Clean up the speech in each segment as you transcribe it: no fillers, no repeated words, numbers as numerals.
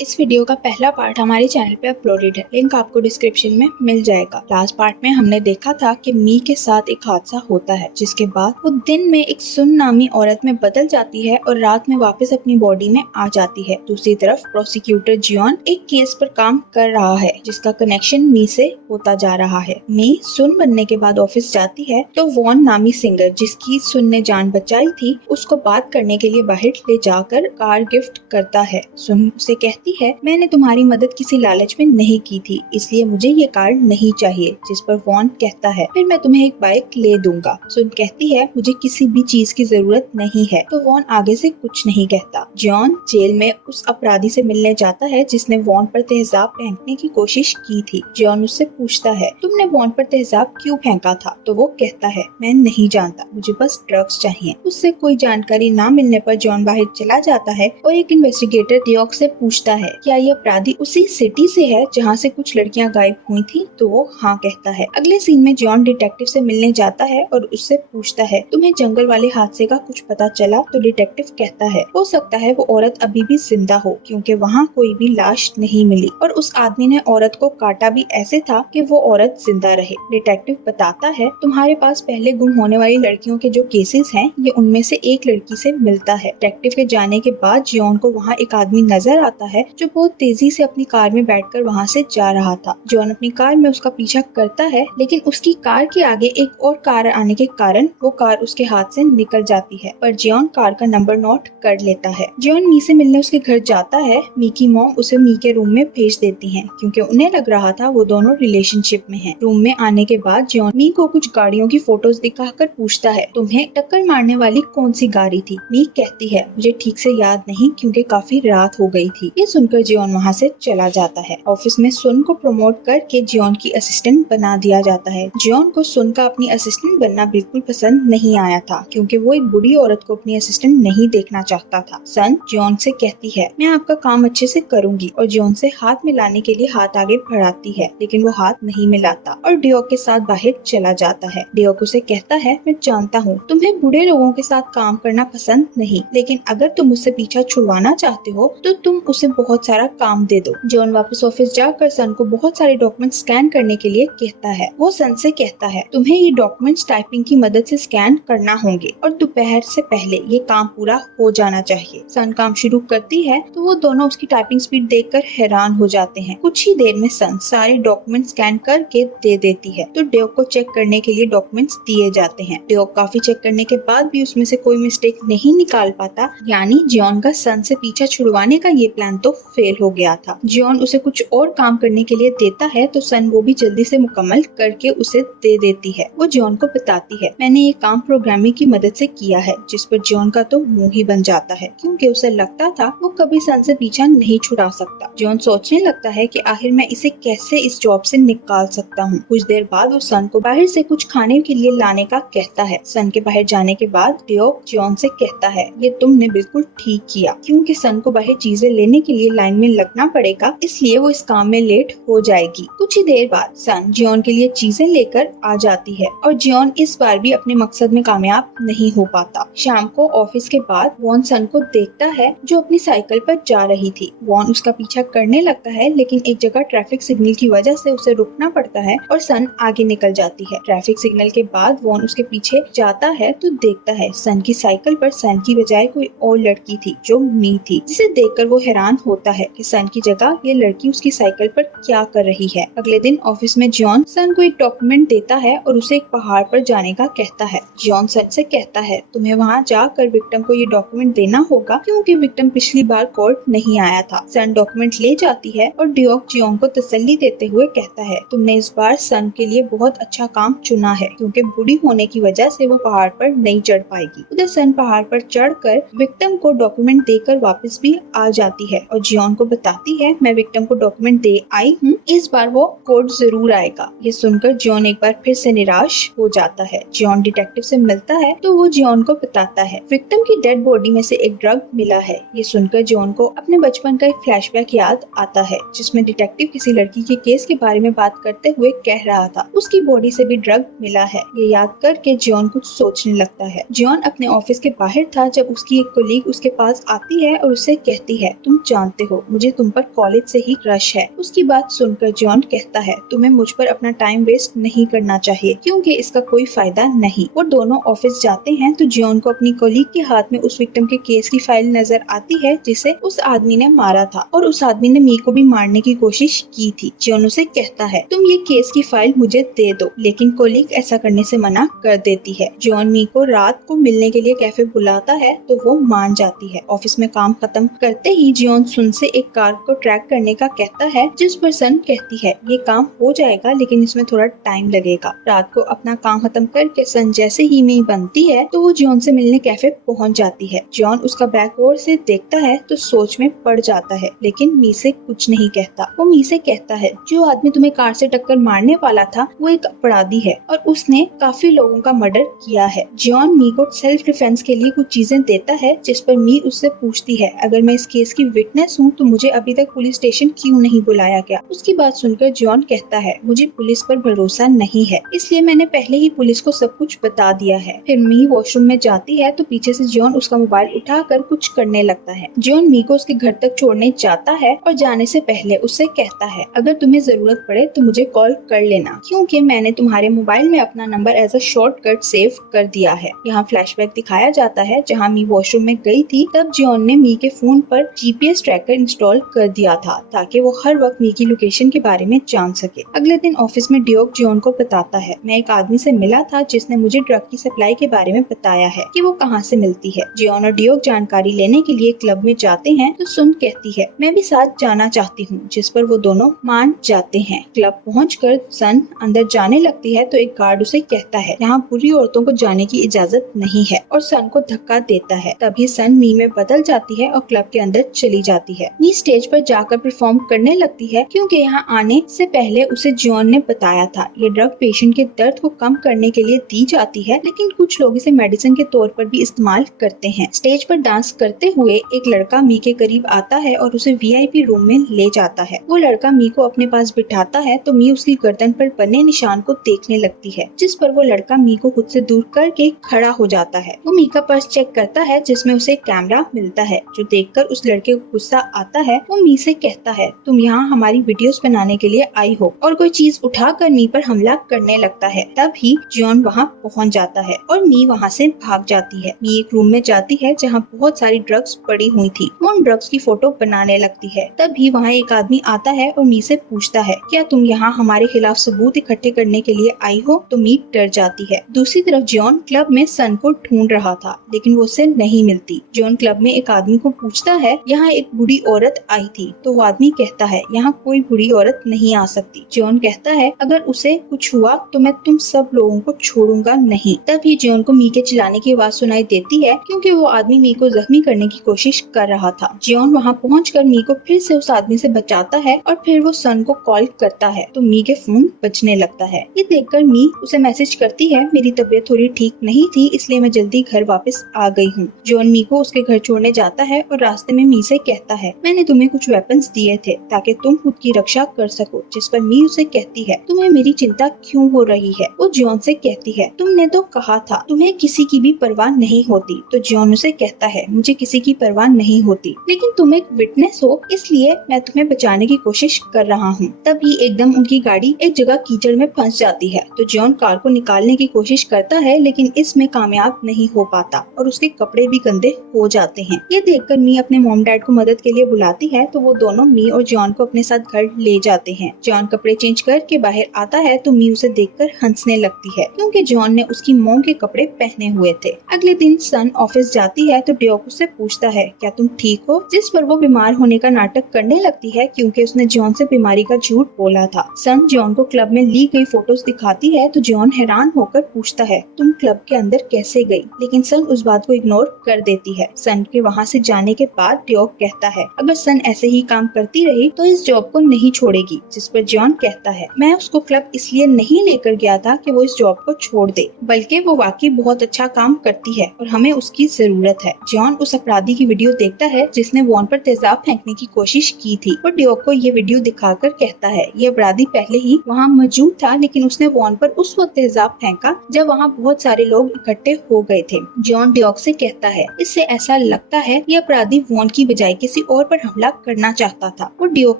इस वीडियो का पहला पार्ट हमारे चैनल पे अपलोडेड है, लिंक आपको डिस्क्रिप्शन में मिल जाएगा। लास्ट पार्ट में हमने देखा था कि मी के साथ एक हादसा होता है, जिसके बाद वो दिन में एक सुन नामी औरत में बदल जाती है और रात में वापस अपनी बॉडी में आ जाती है। दूसरी तरफ प्रोसिक्यूटर जियोन एक केस पर काम कर रहा है, जिसका कनेक्शन मी से होता जा रहा है। मी सुन बनने के बाद ऑफिस जाती है तो वॉन नामी सिंगर, जिसकी सुन ने जान बचाई थी, उसको बात करने के लिए बाहर ले जाकर कार गिफ्ट करता है। सुन उसे कहती है, मैंने तुम्हारी मदद किसी लालच में नहीं की थी, इसलिए मुझे ये कार नहीं चाहिए। जिस पर वॉन कहता है, फिर मैं तुम्हें एक बाइक ले दूंगा। सुन कहती है, मुझे किसी भी चीज की जरूरत नहीं है। तो वॉन आगे से कुछ नहीं कहता। जॉन जेल में उस अपराधी से मिलने जाता है जिसने वॉन पर तेजाब फेंकने की कोशिश की थी। जॉन उससे पूछता है, तुमने वॉन पर तेजाब क्यों फेंका था? तो वो कहता है, मैं नहीं जानता, मुझे बस ड्रग्स चाहिए। उससे कोई जानकारी न मिलने पर जॉन बाहर चला जाता है और एक इन्वेस्टिगेटर डियोक से पूछता है, क्या ये अपराधी उसी सिटी से है जहाँ से कुछ लड़कियाँ गायब हुई थी? तो वो हाँ कहता है। अगले सीन में जॉन डिटेक्टिव से मिलने जाता है और उससे पूछता है, तुम्हें जंगल वाले हादसे का कुछ पता चला? तो डिटेक्टिव कहता है, हो सकता है वो औरत अभी भी जिंदा हो, क्योंकि वहाँ कोई भी लाश नहीं मिली और उस आदमी ने औरत को काटा भी ऐसे था कि वो औरत जिंदा रहे। डिटेक्टिव बताता है, तुम्हारे पास पहले गुम होने वाली लड़कियों के जो केसेस हैं, ये उनमें से एक लड़की से मिलता है। डिटेक्टिव के जाने के बाद जॉन को वहाँ एक आदमी नजर आता है जो बहुत तेजी से अपनी कार में बैठकर वहाँ से जा रहा था। जॉन अपनी कार में उसका पीछा करता है, लेकिन उसकी कार के आगे एक और कार आने के कारण वो कार उसके हाथ से निकल जाती है, पर जॉन कार का नंबर नोट कर लेता है। जॉन मी से मिलने उसके घर जाता है। मी की मॉम उसे मी के रूम में भेज देती है, क्योंकि उन्हें लग रहा था वो दोनों रिलेशनशिप में हैं। रूम में आने के बाद जॉन मी को कुछ गाड़ियों की फोटोज दिखाकर पूछता है, तुम्हें टक्कर मारने वाली कौन सी गाड़ी थी? मी कहती है, मुझे ठीक से याद नहीं, क्योंकि काफी रात हो गई थी। ये सुनकर जियोन वहाँ से चला जाता है। ऑफिस में सुन को प्रमोट करके जियोन की असिस्टेंट बना दिया जाता है। जियोन को सुन का अपनी असिस्टेंट बनना बिल्कुल पसंद नहीं आया था, क्योंकि वो एक बुढ़ी औरत को अपनी असिस्टेंट नहीं देखना चाहता था। सन जियोन से कहती है, मैं आपका काम अच्छे से करूंगी, और जियोन से हाथ मिलाने के लिए हाथ आगे बढ़ाती है, लेकिन वो हाथ नहीं मिलाता और डियोक के साथ बाहर चला जाता है। डियोक उसे कहता है, मैं जानता हूँ तुम्हें बूढ़े लोगों के साथ काम करना पसंद नहीं, लेकिन अगर तुम उससे पीछा छुड़वाना चाहते हो तो तुम उसे बहुत सारा काम दे दो। जॉन वापस ऑफिस जाकर सन को बहुत सारे डॉक्यूमेंट स्कैन करने के लिए कहता है। वो सन से कहता है, तुम्हें ये डॉक्यूमेंट्स टाइपिंग की मदद से स्कैन करना होंगे और दोपहर से पहले ये काम पूरा हो जाना चाहिए। सन काम शुरू करती है तो वो दोनों उसकी टाइपिंग स्पीड देखकर हैरान हो जाते हैं। कुछ ही देर में सन सारे डॉक्यूमेंट स्कैन करके दे देती है, तो डियोक को चेक करने के लिए डॉक्यूमेंट्स दिए जाते हैं। डियोक काफी चेक करने के बाद भी उसमें से कोई मिस्टेक नहीं निकाल पाता, यानी जॉन का सन से पीछा छुड़वाने का ये प्लान तो फेल हो गया था। जॉन उसे कुछ और काम करने के लिए देता है तो सन वो भी जल्दी से मुकम्मल करके उसे दे देती है। वो जॉन को बताती है, मैंने ये काम प्रोग्रामिंग की मदद से किया है, जिस पर जॉन का तो मुंह ही बन जाता है, क्योंकि उसे लगता था वो कभी सन से पीछा नहीं छुड़ा सकता। जॉन सोचने लगता है कि आखिर मैं इसे कैसे इस जॉब से निकाल सकता हूँ। कुछ देर बाद वो सन को बाहर से कुछ खाने के लिए लाने का कहता है। सन के बाहर जाने के बाद डियोक जॉन से कहता है, ये तुमने बिल्कुल ठीक किया, क्योंकि सन को बाहर चीजें लेने के लिए लाइन में लगना पड़ेगा, इसलिए वो इस काम में लेट हो जाएगी। कुछ ही देर बाद सन जियोन के लिए चीजें लेकर आ जाती है और जियोन इस बार भी अपने मकसद में कामयाब नहीं हो पाता। शाम को ऑफिस के बाद वॉन सन को देखता है जो अपनी साइकिल पर जा रही थी। वॉन उसका पीछा करने लगता है, लेकिन एक जगह ट्रैफिक सिग्नल की वजह से उसे रुकना पड़ता है और सन आगे निकल जाती है। ट्रैफिक सिग्नल के बाद वॉन उसके पीछे जाता है तो देखता है सन की साइकिल पर सन की बजाय कोई और लड़की थी जो मी थी, जिसे देखकर वो हैरान होता है कि सन की जगह ये लड़की उसकी साइकिल पर क्या कर रही है। अगले दिन ऑफिस में जॉन सन को एक डॉक्यूमेंट देता है और उसे एक पहाड़ पर जाने का कहता है। जॉन सन से कहता है, तुम्हें वहाँ जाकर विक्टिम को ये डॉक्यूमेंट देना होगा, क्योंकि विक्टिम पिछली बार कोर्ट नहीं आया था। सन डॉक्यूमेंट ले जाती है और डियोक जियोन को तसल्ली देते हुए कहता है, तुमने इस बार सन के लिए बहुत अच्छा काम चुना है, क्योंकि बूढ़ी होने की वजह से वो पहाड़ पर नहीं चढ़ पाएगी। उधर सन पहाड़ पर चढ़कर विक्टिम को डॉक्यूमेंट देकर वापस भी आ जाती है और जियोन को बताती है, मैं विक्टिम को डॉक्यूमेंट दे आई हूँ, इस बार वो कोर्ट जरूर आएगा। ये सुनकर जियोन एक बार फिर से निराश हो जाता है। जियोन डिटेक्टिव से मिलता है तो वो जियोन को बताता है, विक्टिम की डेड बॉडी में से एक ड्रग मिला है। ये सुनकर जियोन को अपने बचपन का एक फ्लैशबैक याद आता है, जिसमें डिटेक्टिव किसी लड़की के केस के बारे में बात करते हुए कह रहा था उसकी बॉडी से भी ड्रग मिला है। ये याद करके जियोन कुछ सोचने लगता है। जियोन अपने ऑफिस के बाहर था जब उसकी एक कोलीग उसके पास आती है और उससे कहती है, तुम जानते जानते हो मुझे तुम पर कॉलेज से ही क्रश है। उसकी बात सुनकर जॉन कहता है तुम्हें मुझ पर अपना टाइम वेस्ट नहीं करना चाहिए क्योंकि इसका कोई फायदा नहीं। वो दोनों ऑफिस जाते हैं तो जॉन को अपनी कोलीग के हाथ में उस विक्टिम के केस की फाइल नजर आती है जिसे उस आदमी ने मारा था और उस आदमी ने मी को भी मारने की कोशिश की थी। जॉन उसे कहता है तुम ये केस की फाइल मुझे दे दो, लेकिन कोलीग ऐसा करने से मना कर देती है। जॉन मी को रात को मिलने के लिए कैफे बुलाता है तो वो मान जाती है। ऑफिस में काम खत्म करते ही जॉन सुन से एक कार को ट्रैक करने का कहता है, जिस पर सन कहती है ये काम हो जाएगा लेकिन इसमें थोड़ा टाइम लगेगा। रात को अपना काम खत्म करके सन जैसे ही मी बनती है तो वो जॉन से मिलने कैफे पहुंच जाती है। जॉन उसका बैक ओर से देखता है तो सोच में पड़ जाता है, लेकिन मी से कुछ नहीं कहता। वो मी से कहता है जो आदमी तुम्हें कार से टक्कर मारने वाला था वो एक अपराधी है और उसने काफी लोगों का मर्डर किया है। जॉन मी को सेल्फ डिफेंस के लिए कुछ चीजें देता है, जिस पर मी उससे पूछती है अगर मैं इस केस की विटनेस हूँ तो मुझे अभी तक पुलिस स्टेशन क्यों नहीं बुलाया गया। उसकी बात सुनकर जॉन कहता है मुझे पुलिस पर भरोसा नहीं है, इसलिए मैंने पहले ही पुलिस को सब कुछ बता दिया है। फिर मी वॉशरूम में जाती है तो पीछे से जॉन उसका मोबाइल उठाकर कुछ करने लगता है। जॉन मी को उसके घर तक छोड़ने जाता है और जाने से पहले उससे कहता है अगर तुम्हें जरूरत पड़े तो मुझे कॉल कर लेना क्योंकि मैंने तुम्हारे मोबाइल में अपना number as a shortcut save कर दिया है। यहाँ फ्लैशबैक दिखाया जाता है जहाँ मी वॉशरूम में गई थी तब जॉन ने मी के फोन पर जीपीएस ट्रैकर इंस्टॉल कर दिया था ताकि वो हर वक्त मी की लोकेशन के बारे में जान सके। अगले दिन ऑफिस में डियोक जॉन को बताता है मैं एक आदमी से मिला था जिसने मुझे ड्रग की सप्लाई के बारे में बताया है कि वो कहाँ से मिलती है। जॉन और डियोक जानकारी लेने के लिए क्लब में जाते हैं तो सुन कहती है मैं भी साथ जाना चाहती हूँ, जिस पर वो दोनों मान जाते हैं। क्लब पहुंचकर सन अंदर जाने लगती है तो एक गार्ड उसे कहता है यहाँ बुरी औरतों को जाने की इजाजत नहीं है और सन को धक्का देता है। तभी सन मी में बदल जाती है और क्लब के अंदर चली जाती है। मी स्टेज पर जाकर परफॉर्म करने लगती है क्योंकि यहाँ आने से पहले उसे जॉन ने बताया था ये ड्रग पेशेंट के दर्द को कम करने के लिए दी जाती है, लेकिन कुछ लोग इसे मेडिसिन के तौर पर भी इस्तेमाल करते हैं। स्टेज पर डांस करते हुए एक लड़का मी के करीब आता है और उसे वीआईपी रूम में ले जाता है। वो लड़का मी को अपने पास बिठाता है तो मी उसकी गर्दन पर बने निशान को देखने लगती है, जिस पर वो लड़का मी को खुद से दूर करके खड़ा हो जाता है। वो मी का पर्स चेक करता है जिसमें उसे कैमरा मिलता है, जो देखकर उस लड़के को गुस्सा आता है। वो मी से कहता है तुम यहाँ हमारी वीडियोस बनाने के लिए आई हो और कोई चीज उठाकर मी पर हमला करने लगता है। तभी जॉन वहाँ पहुँच जाता है और मी वहाँ से भाग जाती है। मी एक रूम में जाती है जहाँ बहुत सारी ड्रग्स पड़ी हुई थी। वो उन ड्रग्स की फोटो बनाने लगती है। तभी वहाँ एक आदमी आता है और मी से पूछता है क्या तुम यहाँ हमारे खिलाफ सबूत इकट्ठे करने के लिए आई हो। तो मी डर जाती है। दूसरी तरफ जॉन क्लब में सन को ढूंढ रहा था लेकिन वो उसे नहीं मिलती। जॉन क्लब में एक आदमी को पूछता है यहाँ एक बूढ़ी औरत आई थी। तो वो आदमी कहता है यहाँ कोई बूढ़ी औरत नहीं आ सकती। जॉन कहता है अगर उसे कुछ हुआ तो मैं तुम सब लोगों को छोड़ूंगा नहीं। तभी जॉन को मी के चिल्लाने की आवाज सुनाई देती है क्योंकि वो आदमी मी को जख्मी करने की कोशिश कर रहा था। जॉन वहाँ पहुंचकर मी को फिर से उस आदमी से बचाता है और फिर वो सन को कॉल करता है तो मी के फोन बजने लगता है। ये देखकर मी उसे मैसेज करती है मेरी तबीयत थोड़ी ठीक नहीं थी इसलिए मैं जल्दी घर वापस आ गई हूँ। जॉन मी को उसके घर छोड़ने जाता है और रास्ते में मी से कहता है मैंने तुम्हें कुछ वेपन्स दिए थे ताकि तुम खुद की रक्षा कर सको, जिस पर मी उसे कहती है तुम्हें मेरी चिंता क्यों हो रही है। वो जॉन से कहती है तुमने तो कहा था तुम्हें किसी की भी परवाह नहीं होती। तो जॉन उसे कहता है मुझे किसी की परवाह नहीं होती, लेकिन तुम एक विटनेस हो इसलिए मैं तुम्हें बचाने की कोशिश कर रहा हूँ। तभी एकदम उनकी गाड़ी एक जगह कीचड़ में फंस जाती है तो जॉन कार को निकालने की कोशिश करता है लेकिन इसमें कामयाब नहीं हो पाता और उसके कपड़े भी गंदे हो जाते हैं। ये देखकर मी अपने मॉम डैड को मदद के लिए बुलाती है तो वो दोनों मी और जॉन को अपने साथ घर ले जाते हैं। जॉन कपड़े चेंज करके बाहर आता है तो मी उसे देखकर हंसने लगती है क्योंकि जॉन ने उसकी मॉम के कपड़े पहने हुए थे। अगले दिन सन ऑफिस जाती है तो डियोक उससे पूछता है क्या तुम ठीक हो, जिस पर वो बीमार होने का नाटक करने लगती है क्योंकि उसने जॉन से बीमारी का झूठ बोला था। सन जॉन को क्लब में ली गई फोटोज दिखाती है तो जॉन हैरान होकर पूछता है तुम क्लब के अंदर कैसे गई, लेकिन सन उस बात को इग्नोर कर देती है। सन के वहाँ से जाने के बाद डियोक कहता है अगर सन ऐसे ही काम करती रही तो इस जॉब को नहीं छोड़ेगी, जिस पर जॉन कहता है मैं उसको क्लब इसलिए नहीं लेकर गया था कि वो इस जॉब को छोड़ दे, बल्कि वो वाकई बहुत अच्छा काम करती है और हमें उसकी जरूरत है। जॉन उस अपराधी की वीडियो देखता है जिसने वॉन पर तेजाब फेंकने की कोशिश की थी और डियोक को ये वीडियो दिखाकर कहता है ये अपराधी पहले ही वहाँ मौजूद था लेकिन उसने वॉन जॉन पर उस वक्त तेजाब फेंका जब वहाँ बहुत सारे लोग इकट्ठे हो गए थे। जॉन डियोक से कहता है, इससे ऐसा लगता है ये अपराधी वॉन की बजाय किसी और पर हमला करना चाहता था। वो डियोक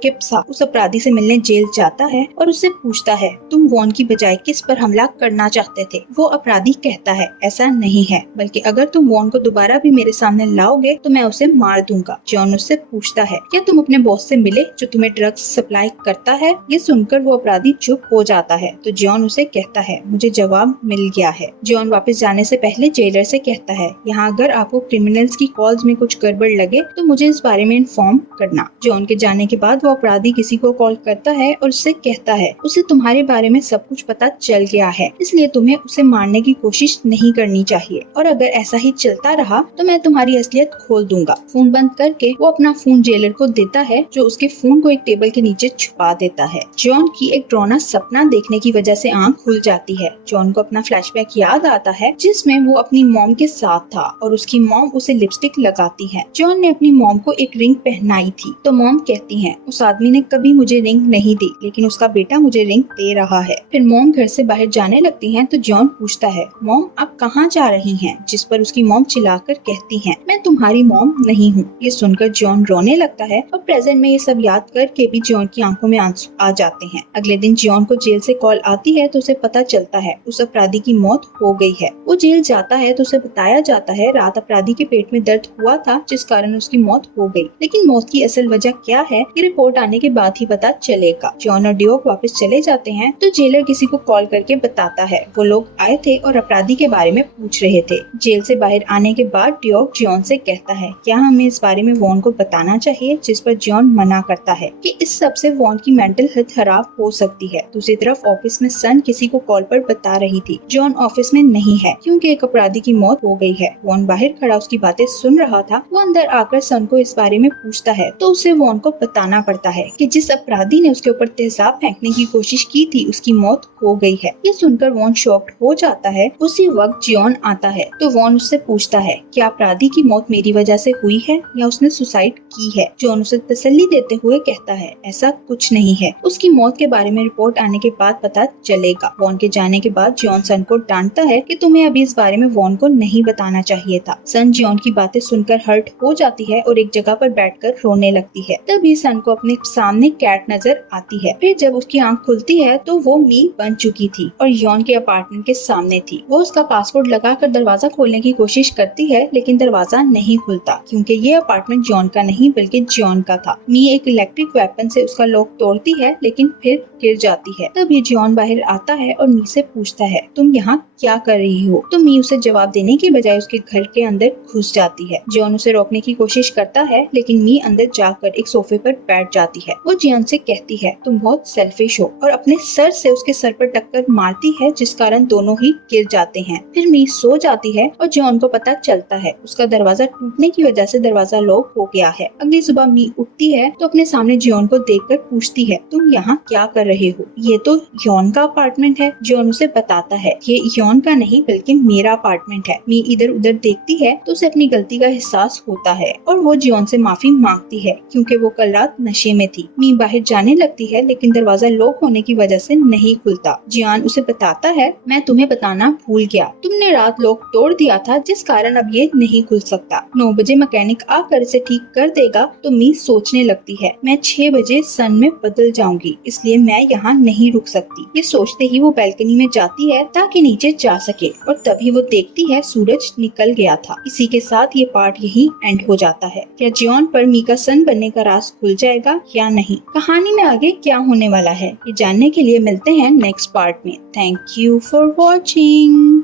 के साथ उस अपराधी से मिलने जेल जाता है और उससे पूछता है, तुम वॉन की बजाय किस पर हमला करना चाहते थे? वो अपराधी कहता है, ऐसा नहीं है, बल्कि अगर तुम वॉन को दोबारा भी मेरे सामने लाओगे तो मैं उसे मार दूंगा। जॉन उससे पूछता है, क्या तुम अपने बॉस से मिले जो तुम्हें ड्रग्स सप्लाई करता है? ये सुनकर वो अपराधी चुप हो जाता है तो जॉन उसे कहता है, मुझे जवाब मिल गया है। जॉन वापस जाने से पहले जेलर से कहता है, यहाँ अगर आपको क्रिमिनल्स की कॉल्स में कुछ गड़बड़ लगे तो मुझे इस बारे में इन्फॉर्म करना। जॉन के जाने के बाद वो अपराधी किसी को कॉल करता है और उससे कहता है, उसे तुम्हारे बारे में सब कुछ पता चल गया है, इसलिए तुम्हें उसे मारने की कोशिश नहीं करनी चाहिए, और अगर ऐसा ही चलता रहा तो मैं तुम्हारी असलियत खोल दूंगा। फोन बंद करके वो अपना फोन जेलर को देता है जो उसके फोन को एक टेबल के नीचे छुपा देता है। जॉन की एक डरावना सपना देखने की वजह से आंख खुल जाती है। जॉन को अपना फ्लैशबैक याद आता है जिसमें वो अपनी मॉम के साथ था और उसकी मॉम उसे लिपस्टिक लगाती है। जॉन ने अपनी मॉम को एक रिंग पहनाई थी तो मॉम कहती है, उस आदमी ने कभी मुझे रिंग नहीं दी, लेकिन उसका बेटा मुझे रिंग दे रहा है। फिर मॉम घर से बाहर जाने लगती है तो जॉन पूछता है, मॉम आप कहाँ जा रही हैं? जिस पर उसकी मॉम चिल्लाकर कहती है, मैं तुम्हारी मॉम नहीं हूँ। ये सुनकर जॉन रोने लगता है और प्रेजेंट में ये सब याद करके भी जॉन की आंखों में आंसू आ जाते हैं। अगले दिन जॉन को जेल से कॉल आती है तो उसे पता चलता है उस अपराधी की मौत हो गई है। वो जेल जाता है तो उसे बताया जाता है रात अपराधी के पेट में दर्द हुआ था जिस कारण उसकी मौत हो गई, लेकिन मौत की असल वजह क्या है ये रिपोर्ट आने के बाद ही पता चलेगा। जॉन और डियोक वापस चले जाते हैं तो जेलर किसी को कॉल करके बताता है वो लोग आए थे और अपराधी के बारे में पूछ रहे थे। जेल से बाहर आने के बाद डियोक जॉन से कहता है, क्या हमें इस बारे में वॉन को बताना चाहिए? जिस पर जॉन मना करता है कि इस सब से वॉन की मेंटल हेल्थ खराब हो सकती है। दूसरी तरफ ऑफिस में सन किसी को कॉल पर बता रही थी जॉन ऑफिस में नहीं है क्योंकि एक अपराधी की मौत हो गई है। वॉन बाहर खड़ा उसकी बातें सुन रहा था। वो अंदर आकर सन को इस बारे में पूछता है तो उसे वॉन को बताना पड़ता है कि जिस अपराधी ने उसके ऊपर तेजाब फेंकने की कोशिश की थी उसकी मौत हो गई है। ये सुनकर वॉन शॉक्ड हो जाता है। उसी वक्त जॉन आता है तो वॉन उससे पूछता है, क्या अपराधी की मौत मेरी वजह से हुई है या उसने सुसाइड की है? जॉन उसे तसल्ली देते हुए कहता है, ऐसा कुछ नहीं है, उसकी मौत के बारे में रिपोर्ट आने के बाद पता चलेगा। वॉन के जाने के बाद जॉन सन को डांटता है कि तुम्हें अभी इस बारे में वॉन को नहीं बताना चाहिए था। सन जॉन की बातें सुनकर हर्ट हो जाती है और एक जगह पर बैठकर रोने लगती है। तभी सन को अपने सामने कैट नजर आती है। फिर जब उसकी आंख खुलती है तो वो मी बन चुकी थी और जॉन के अपार्टमेंट के सामने थी। वो उसका पासवर्ड लगाकर दरवाजा खोलने की कोशिश करती है लेकिन दरवाजा नहीं खुलता क्योंकि ये अपार्टमेंट जॉन का नहीं बल्कि जॉन का था। मी एक इलेक्ट्रिक वेपन से उसका लॉक तोड़ती है लेकिन फिर गिर जाती है। तभी जॉन बाहर आता है और मी से पूछता है, तुम यहाँ क्या कर रही हो? तो मी उसे जवाब देने की बजाय उसके घर के अंदर घुस जाती है। जॉन उसे रोकने की कोशिश करता है लेकिन मी अंदर जाकर एक सोफे पर बैठ जाती है। वो जॉन से कहती है, तुम बहुत सेल्फिश हो, और अपने सर से उसके सर पर टक्कर मारती है जिस कारण दोनों ही गिर जाते हैं। फिर मी सो जाती है और जॉन को पता चलता है उसका दरवाजा टूटने की वजह से दरवाजा लॉक हो गया है। अगली सुबह मी उठती है तो अपने सामने जॉन को देखकर पूछती है, तुम यहाँ क्या कर रहे हो? ये तो जॉन का अपार्टमेंट है। जॉन उसे बताता है, ये जॉन का नहीं बल्कि मेरा अपार्टमेंट है। मी इधर उधर देखती है तो उसे अपनी गलती का एहसास होता है और वो जॉन से माफी मांगती है क्योंकि वो कल रात नशे में थी। मी बाहर जाने लगती है लेकिन दरवाजा लॉक होने की वजह से नहीं खुलता। जॉन उसे बताता है, मैं तुम्हें बताना भूल गया, तुमने रात लॉक तोड़ दिया था जिस कारण अब ये नहीं खुल सकता। 9 बजे मैकेनिक आकर इसे ठीक कर देगा। तो मी सोचने लगती है, मैं 6 बजे सन में बदल जाऊंगी इसलिए मैं यहाँ नहीं रुक सकती। ये सोचते ही वो बैल्कनी में जाती है ताकि नीचे जा सके और तभी वो देखती है सूरज निकल गया था। इसी के साथ ये पार्ट यही एंड हो जाता है। क्या जॉन पर मी का सन बनने का राज खुल जाएगा या नहीं? कहानी में आगे क्या होने वाला है ये जानने के लिए मिलते हैं नेक्स्ट पार्ट में। Thank you for watching.